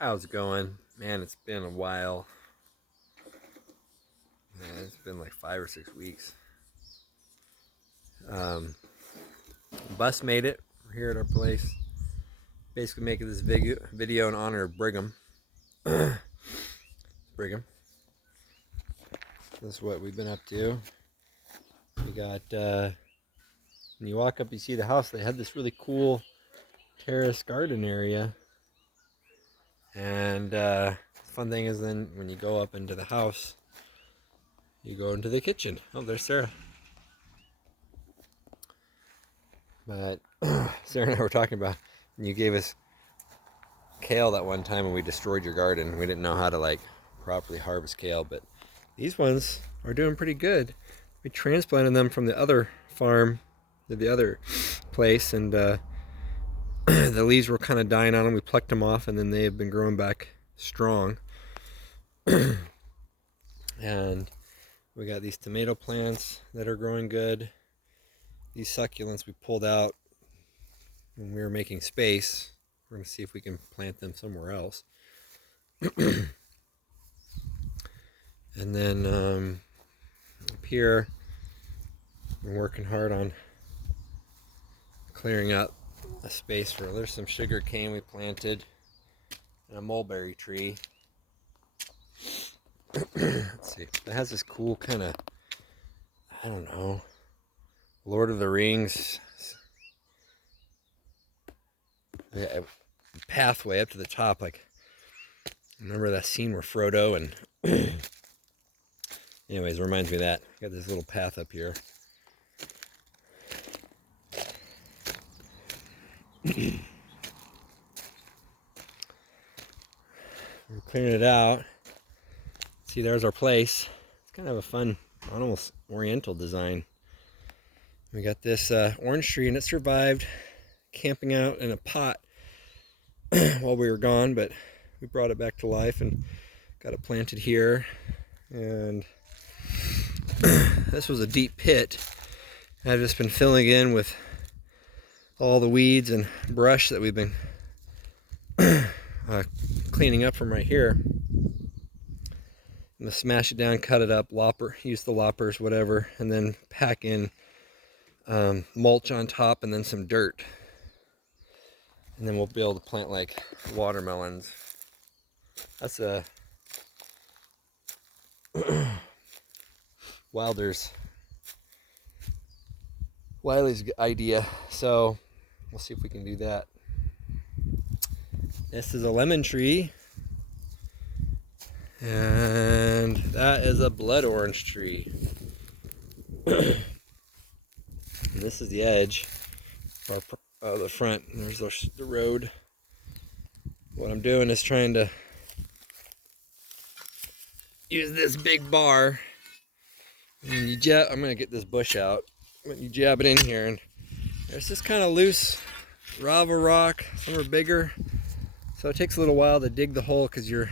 How's it going? Man, it's been a while. Man, it's been like 5 or 6 weeks. Um, Bus made it. We're here at our place. Basically making this video in honor of Brigham. Brigham. This is what we've been up to. We got, when you walk up, you see the house. They had this really cool terrace garden area. And the fun thing is then when you go up into the house, you go into the kitchen. Oh, there's Sarah. But Sarah and I were talking about, and you gave us kale that one time and we destroyed your garden. We didn't know how to like properly harvest kale, but these ones are doing pretty good. We transplanted them from the other farm to the other place, and the leaves were kind of dying on them. We plucked them off, and then they have been growing back strong. And we got these tomato plants that are growing good. These succulents we pulled out when we were making space. We're going to see if we can plant them somewhere else. And then up here, we're working hard on clearing out a space for, there's some sugar cane we planted and a mulberry tree. Let's see, it has this cool kind of, I don't know, Lord of the Rings pathway up to the top. Like, remember that scene where Frodo and anyways, it reminds me of that. Got this little path up here. We're clearing it out. See, there's our place. It's kind of a fun, almost oriental design. We got this orange tree, and it survived camping out in a pot while we were gone, but we brought it back to life and got it planted here. And this was a deep pit. I've just been filling in with all the weeds and brush that we've been cleaning up from right here. I'm gonna smash it down, cut it up, use the loppers, whatever, and then pack in mulch on top and then some dirt. And then we'll be able to plant like watermelons. That's a Wiley's idea. So we'll see if we can do that. This is a lemon tree. And that is a blood orange tree. And this is the edge of the front. And there's the road. What I'm doing is trying to use this big bar. And I'm gonna get this bush out. When you jab it in here, and there's this kind of loose lava rock. Some are bigger, so it takes a little while to dig the hole because you're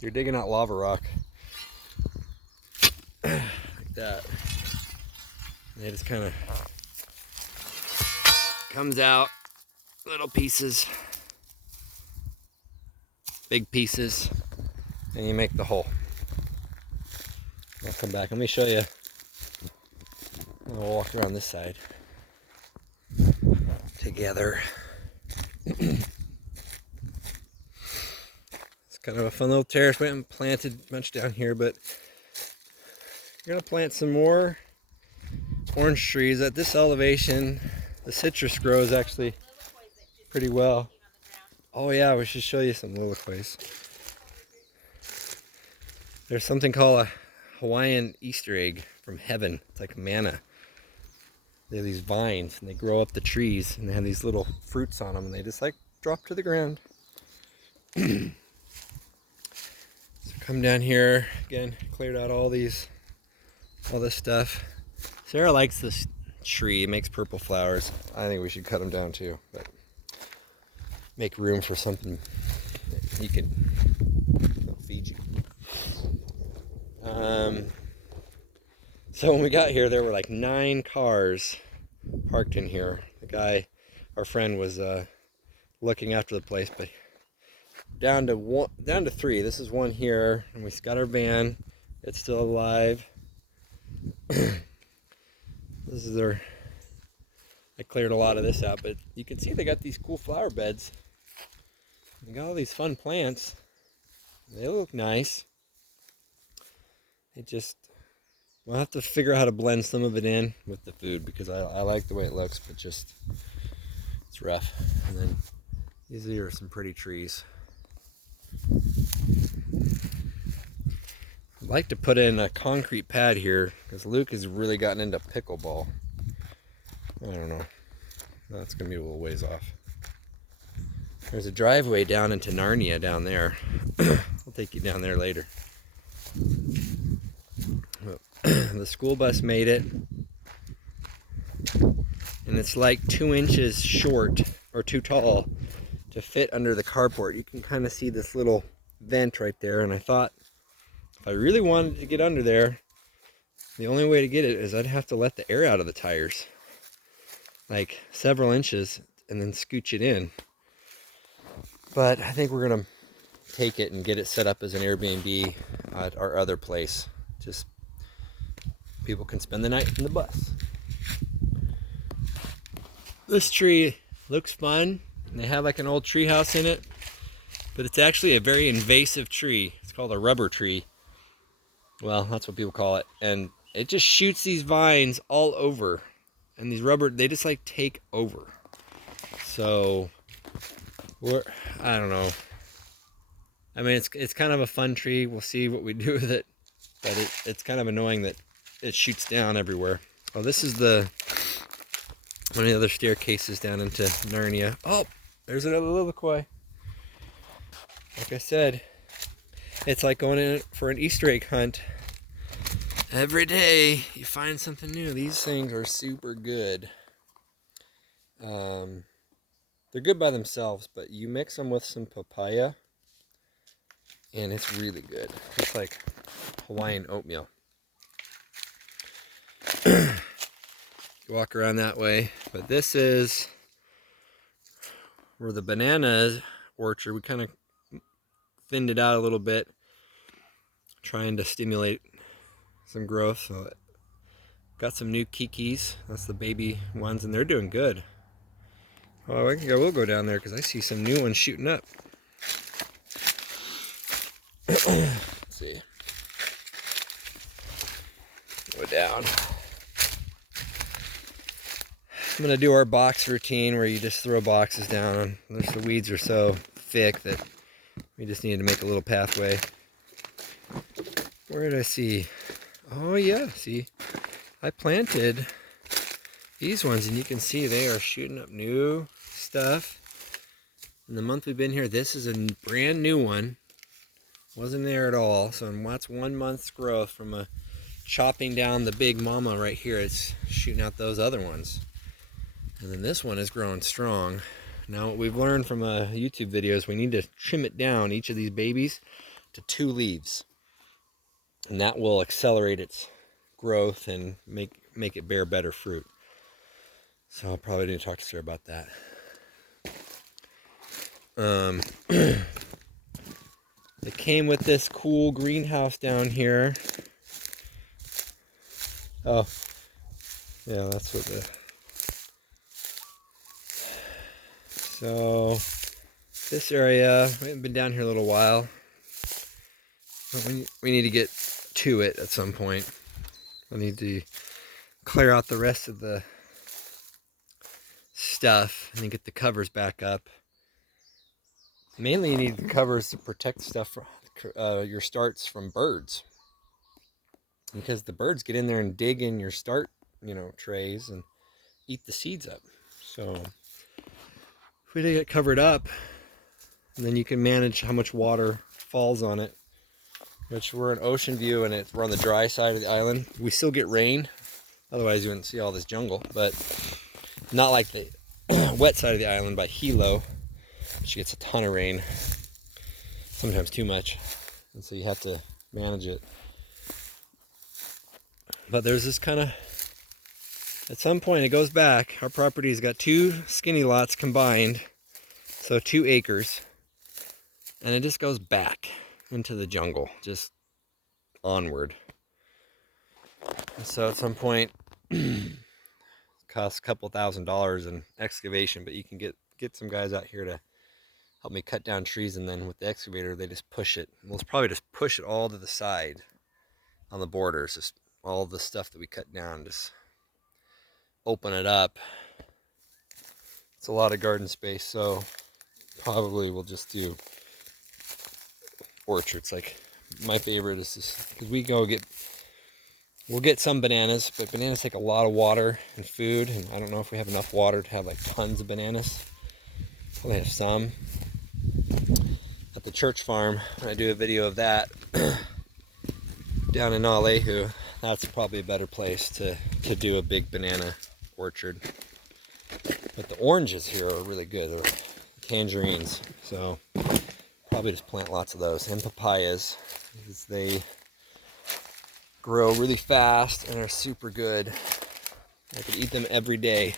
digging out lava rock like that. And it just kind of comes out, little pieces, big pieces, and you make the hole. I'll come back. Let me show you. We'll walk around this side together. It's kind of a fun little terrace. We haven't planted much down here, but we're gonna plant some more orange trees at this elevation. The citrus grows actually pretty well. Oh yeah, we should show you some lilaquays. There's something called a Hawaiian Easter egg from heaven. It's like manna. They have these vines and they grow up the trees and they have these little fruits on them and they just like drop to the ground. So come down here again, cleared out all this stuff. Sarah likes this tree. It makes purple flowers. I think we should cut them down too, but make room for something that you can feed you. So when we got here, there were like 9 cars parked in here. The guy, our friend, was looking after the place, but down to 3. This is one here, and we got our van. It's still alive. This is their. I cleared a lot of this out, but you can see they got these cool flower beds. They got all these fun plants. They look nice. We'll have to figure out how to blend some of it in with the food, because I like the way it looks, but it's rough. And then these are some pretty trees. I'd like to put in a concrete pad here, because Luke has really gotten into pickleball. I don't know. That's going to be a little ways off. There's a driveway down into Narnia down there. I'll take you down there later. The school bus made it. And it's like 2 inches short, or too tall, to fit under the carport. You can kind of see this little vent right there, and I thought if I really wanted to get under there, the only way to get it is I'd have to let the air out of the tires, like several inches, and then scooch it in. But I think we're gonna take it and get it set up as an Airbnb at our other place. Just people can spend the night in the bus. This tree looks fun, and they have like an old tree house in it, but it's actually a very invasive tree. It's called a rubber tree. Well, that's what people call it. And it just shoots these vines all over, and these rubber, they just like take over. So I don't know. I mean, it's kind of a fun tree. We'll see what we do with it, but it's kind of annoying that it shoots down everywhere. Oh, this is one of the other staircases down into Narnia. Oh, there's another Lilliquoi. Like I said, it's like going in for an Easter egg hunt. Every day you find something new. These things are super good. They're good by themselves, but you mix them with some papaya, and it's really good. It's like Hawaiian oatmeal. You walk around that way, but this is where the banana orchard, we kind of thinned it out a little bit, trying to stimulate some growth. So got some new kikis. That's the baby ones, and they're doing good. Oh, we'll go down there because I see some new ones shooting up. Let's see. Go down. I'm going to do our box routine where you just throw boxes down. The weeds are so thick that we just need to make a little pathway. Where did I see? Oh yeah, see, I planted these ones, and you can see they are shooting up new stuff. In the month we've been here, this is a brand new one. Wasn't there at all. So that's 1 month's growth from chopping down the big mama right here. It's shooting out those other ones. And then this one is growing strong. Now what we've learned from YouTube videos, we need to trim it down, each of these babies, to 2 leaves. And that will accelerate its growth and make it bear better fruit. So I'll probably need to talk to Sarah about that. It came with this cool greenhouse down here. Oh, yeah, that's what So this area, we haven't been down here a little while, but we need to get to it at some point. I need to clear out the rest of the stuff and then get the covers back up. Mainly you need the covers to protect stuff from your starts from birds, because the birds get in there and dig in your start, trays and eat the seeds up. So if we get it covered up, and then you can manage how much water falls on it, which we're in Ocean View and we're on the dry side of the island. We still get rain, otherwise you wouldn't see all this jungle, but not like the wet side of the island by Hilo. She gets a ton of rain, sometimes too much, and so you have to manage it. But there's this kind of, at some point it goes back. Our property's got 2 skinny lots combined, so 2 acres. And it just goes back into the jungle, just onward. And so at some point, it costs a couple $1,000s in excavation, but you can get some guys out here to help me cut down trees, and then with the excavator, they just push it. We'll probably just push it all to the side on the borders, just all the stuff that we cut down, just open it up. It's a lot of garden space, so probably we'll just do orchards. Like my favorite is just, because we'll get some bananas, but bananas take a lot of water and food, and I don't know if we have enough water to have like tons of bananas. Probably have some. At the church farm, when I do a video of that down in Nalehu, that's probably a better place to do a big banana orchard. But the oranges here are really good. They're tangerines, so probably just plant lots of those, and papayas, because they grow really fast and are super good. I could eat them every day.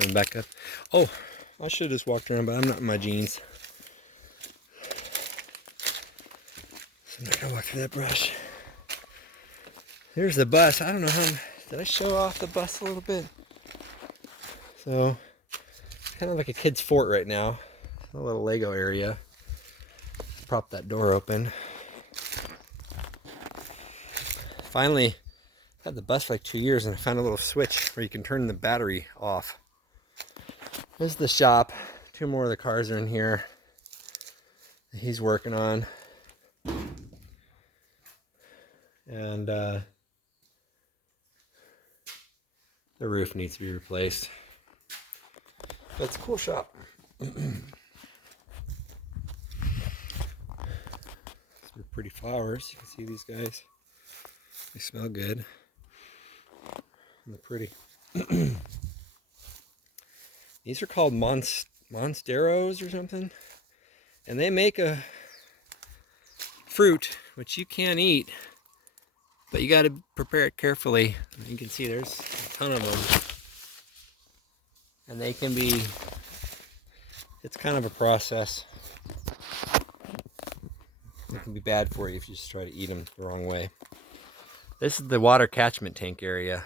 And back up. Oh, I should have just walked around, but I'm not in my jeans. So I'm not gonna walk through that brush. There's the bus. I don't know how. Did I show off the bus a little bit? So, kind of like a kid's fort right now. A little Lego area. Prop that door open. Finally, had the bus for like 2 years, and I found a little switch where you can turn the battery off. This is the shop. 2 more of the cars are in here that he's working on. And the roof needs to be replaced. But it's a cool shop. Some pretty flowers. You can see these guys. They smell good. And they're pretty. These are called Monsteros or something. And they make a fruit which you can't eat, but you got to prepare it carefully. You can see there's a ton of them. And they can be, it's kind of a process. It can be bad for you if you just try to eat them the wrong way. This is the water catchment tank area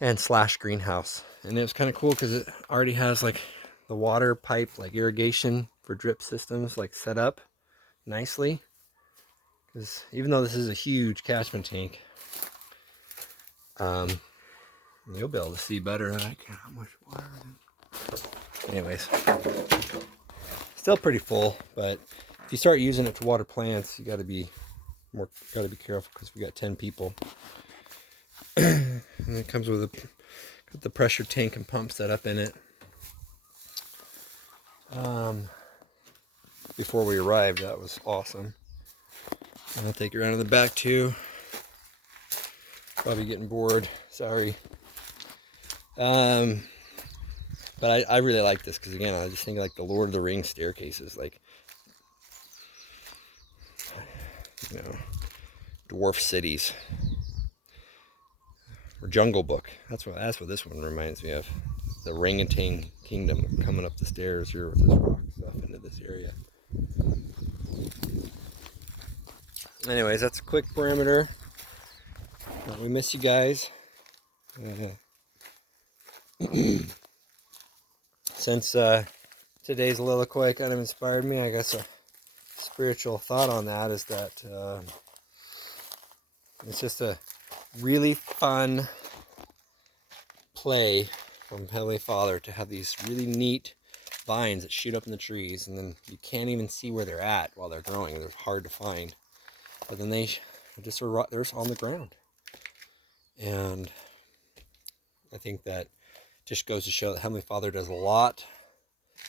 and / greenhouse. And it was kind of cool because it already has like the water pipe, like irrigation for drip systems, like set up nicely. Because even though this is a huge catchment tank, you'll be able to see better than I can how much water is in. Anyways, still pretty full, but if you start using it to water plants, you got to be careful because we got 10 people. And it comes with got the pressure tank and pump set up in it. Before we arrived, that was awesome. And I'll take you around in the back too. Probably getting bored. Sorry. But I really like this because, again, I just think like the Lord of the Rings staircases, like, you know, dwarf cities or Jungle Book. That's what this one reminds me of. The Orangutan Kingdom, coming up the stairs here with this rock stuff into this area. Anyways, that's a quick perimeter. We miss you guys. Since today's Lilikoi kind of inspired me, I guess a spiritual thought on that is that it's just a really fun play from Heavenly Father to have these really neat vines that shoot up in the trees, and then you can't even see where they're at while they're growing. They're hard to find, but then they're just on the ground. And I think that just goes to show that Heavenly Father does a lot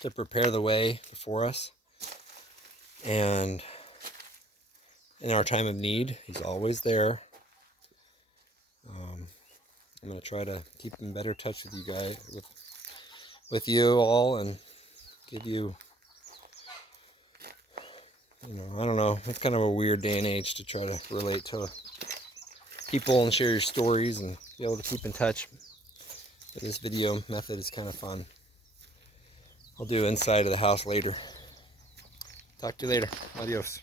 to prepare the way for us. And in our time of need, He's always there. I'm going to try to keep in better touch with you guys, with you all, and give you, I don't know, it's kind of a weird day and age to try to relate to people and share your stories and be able to keep in touch. But this video method is kind of fun. I'll do inside of the house later. Talk to you later. Adios.